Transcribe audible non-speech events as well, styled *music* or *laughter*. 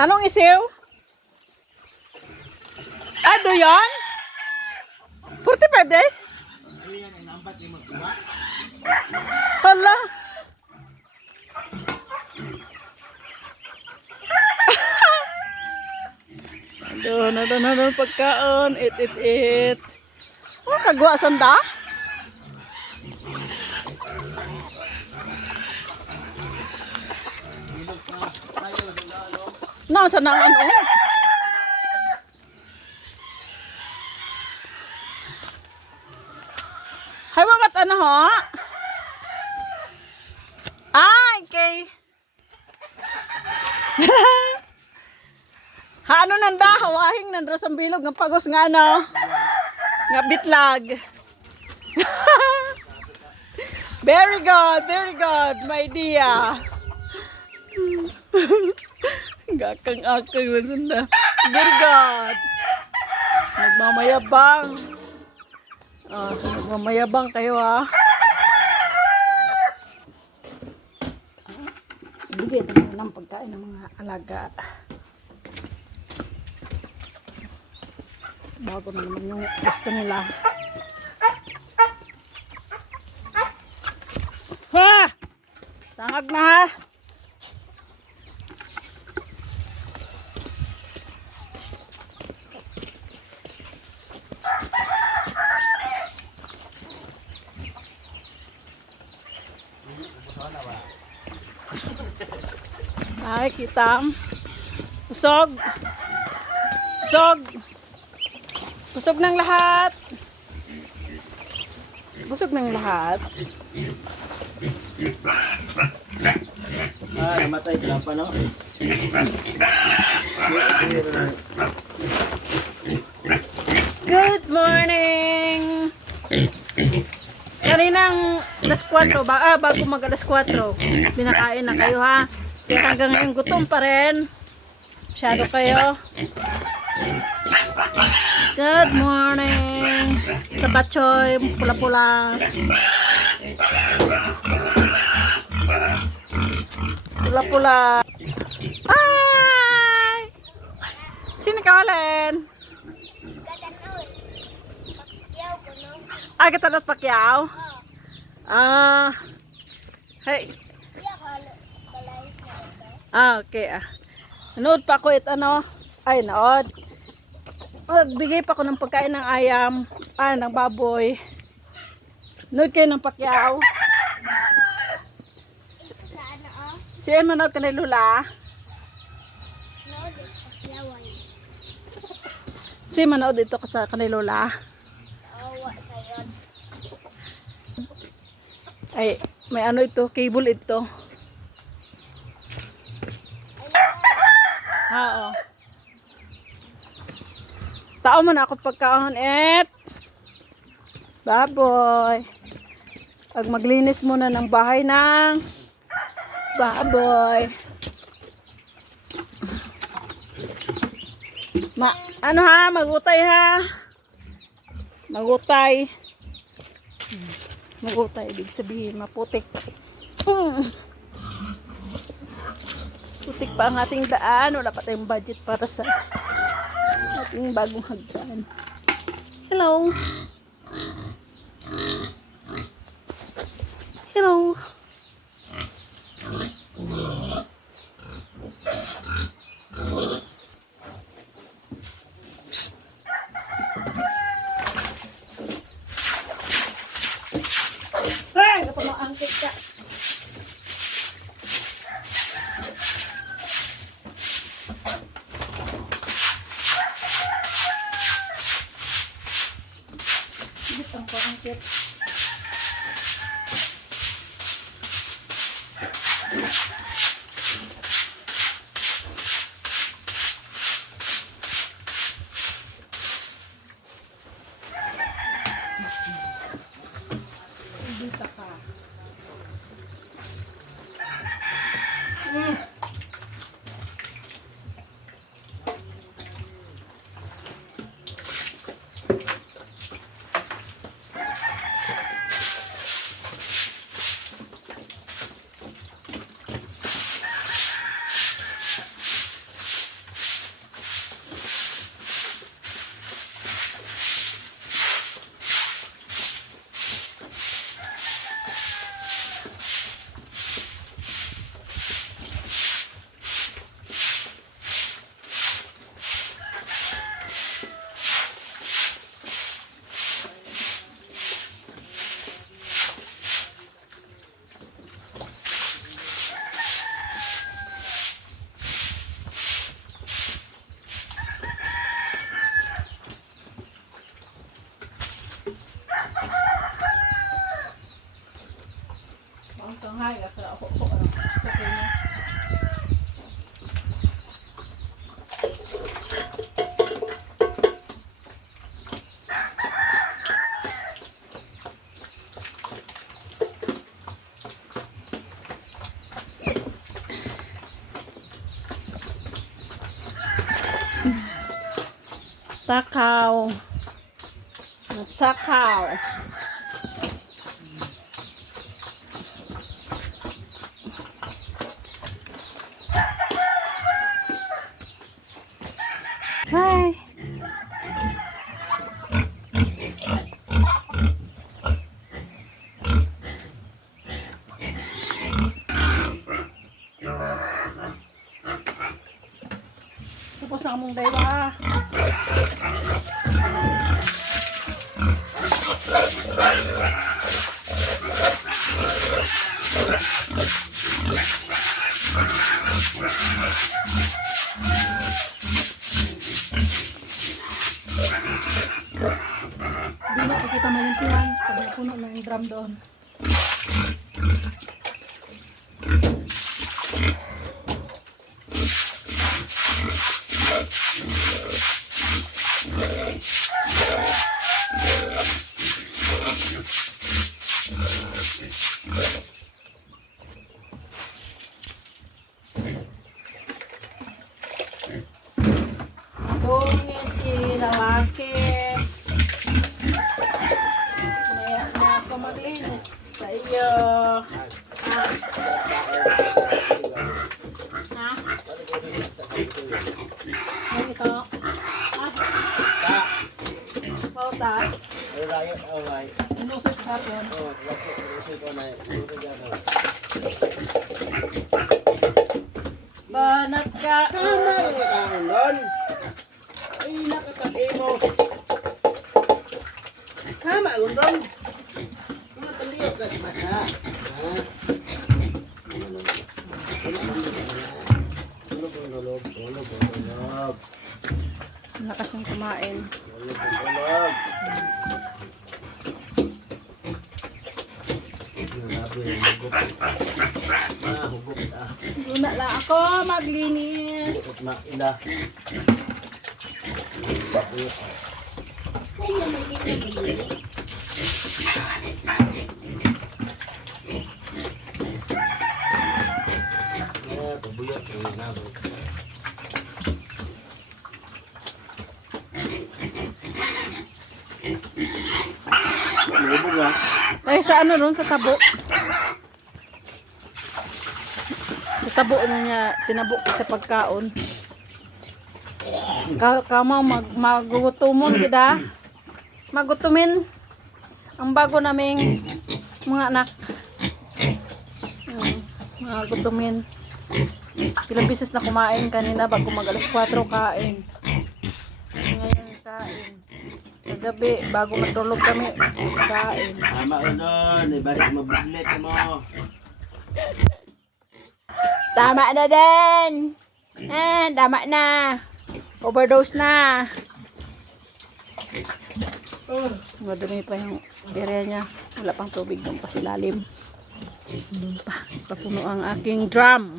Anong isiw? Ano yan? 45 days? Hala. *laughs* Doon, na doon, na doon, pagkaon. It, it, it. Oh, kagwa sanda? No, sa nang ano? Hay, mamat ano ho? Ay, kay... *laughs* ha, ano nanda? Hawahing nandro sa bilog ng pagos nga ano? Nga bitlag. *laughs* very good, very good, my dear. *laughs* Gakang akang na. Good. Nagmamayabang. Ah, nagmamayabang kayo ha. Bigay naman ng pagkain ng mga alaga. Bago na naman yung gusto nila. Ha! Sangag na ha! Ay, kitam. Usog. Usog. Busog ng lahat. Busog ng lahat. Ah, namatay ka pa, no? Good morning! Kaninang alas 4, ba ah, bago mag alas 4, pinakain na kayo ha. Hanggang ngayon gutom pa rin. Masyado kayo. Good morning! Sa Batchoy, pula-pula. Pula-pula. Ay! Sino ka ulit? Ah, kita na Pacquiao? Ah. Hey. Ah, okay ah. Nanood pa ako it ano. Ay, nood. Magbigay pa ako ng pagkain ng ayam. Ah, ng baboy. Nood kayo ng Pacquiao. Si Emma manood ka na Lula. Si manood dito ka sa kanilula. Ay, may ano ito, cable ito. Oo. Tao mo na ako pagkaon, et. Baboy. Pag maglinis muna ng bahay ng baboy. Ma, ano ha, magutay ha. Magutay. Magutay, ibig sabihin, maputik. Mm. Putik pa ang ating daan. Wala pa tayong budget para sa ating bagong hagdan. Hello. Hello. Ay, kapag maangkit ka. ซักข้าวซัข้าว Tapos na mong daywa. Hindi na kita malimpihan. Pag puno na yung drum. Doon si lalaki. Maya na ako maglinis sa iyo. Ha? Ha? Ano ito? Ha? Pauta? Na. Ito dyan. Banat ka. Tama yung kaon doon. Ay, nakapati mo. Tama yun doon. Mga taliyot ka sa masa. Ha? Tulog ang tulog. Tulog ang tulog. Lakas yung kumain. Luna lang ako maglinis. Hugop na ila. Ah, pabuyot ang nabot. Lubog ah. Ay, sa ano ron? Sa tabo. Sa tabo na niya, tinabo ko sa pagkaon. Ka kamo mag magugutumon kita. Magutumin ang bago naming mga anak. Mm, magutumin. Ilang beses na kumain kanina bago mag alas 4 kain. Ngayon kain. Kagabi, bago matulog kami, kain. Tama ka doon. Ibalik mabuglit mo. Tama na din. Eh, tama na. Overdose na. Madumi pa yung area niya. Wala pang tubig doon pa sa lalim. Doon pa. Papuno ang aking drum.